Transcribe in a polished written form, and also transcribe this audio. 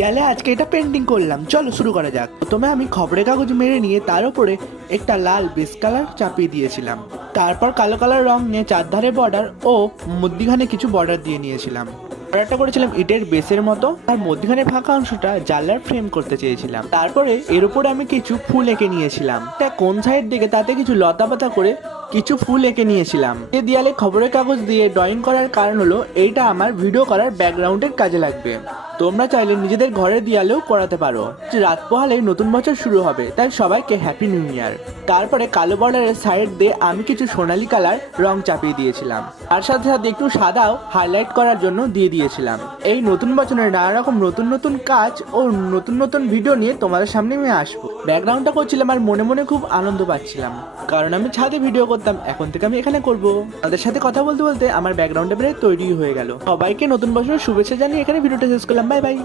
গেলে আজকে এটা পেন্টিং করলাম, চলো শুরু করা যাক। প্রথমে আমি খবরের কাগজ মেরে নিয়ে তার উপরে একটা লাল বেস কালার চাপিয়ে দিয়েছিলাম। তারপর কালো কালার রং নিয়ে চারধারে বর্ডার ও মধ্যিখানে কিছু বর্ডার দিয়ে নিয়েছিলাম। বর্ডারটা করেছিলাম ইটের বেসের মতো, আর মধ্যখানে ফাঁকা অংশটা জানলার ফ্রেম করতে চেয়েছিলাম। তারপরে এর উপরে আমি কিছু ফুল এঁকে নিয়েছিলাম। তা কোন সাইড দিকে তাতে কিছু লতা পাতা করে কিছু ফুল এঁকে নিয়েছিলাম। এই দেয়ালে খবরের কাগজ দিয়ে ড্রয়িং করার কারণ হলো এইটা আমার ভিডিও করার ব্যাকগ্রাউন্ডের কাজে লাগবে। তোমরা চাইলে নিজেদের ঘরের দেয়ালেও করাতে পারো। রাত পোহালেই নতুন বছর শুরু হবে, তাই সবাইকে হ্যাপি নিউ ইয়ার। তারপরে কালো বর্ডারের সাইড দিয়ে আমি কিছু সোনালী কালার রং চাপিয়ে দিয়েছিলাম, আর সাথে সাথে একটু সাদাও হাইলাইট করার জন্য দিয়ে দিয়েছিলাম। এই নতুন বছরে নানা রকম নতুন নতুন কাজ ও নতুন নতুন ভিডিও নিয়ে তোমাদের সামনে আমি আসবো। ব্যাকগ্রাউন্ডটা করছিলাম আর মনে মনে খুব আনন্দ পাচ্ছিলাম, কারণ আমি ছাদে ভিডিও করতাম, এখন থেকে আমি এখানে করব। তাদের সাথে কথা বলতে বলতে আমার ব্যাকগ্রাউন্ডটা প্রায় তৈরি হয়ে গেল। সবাইকে নতুন বছরের শুভেচ্ছা জানিয়ে এখানে ভিডিওটা শেষ করলাম। Bye bye.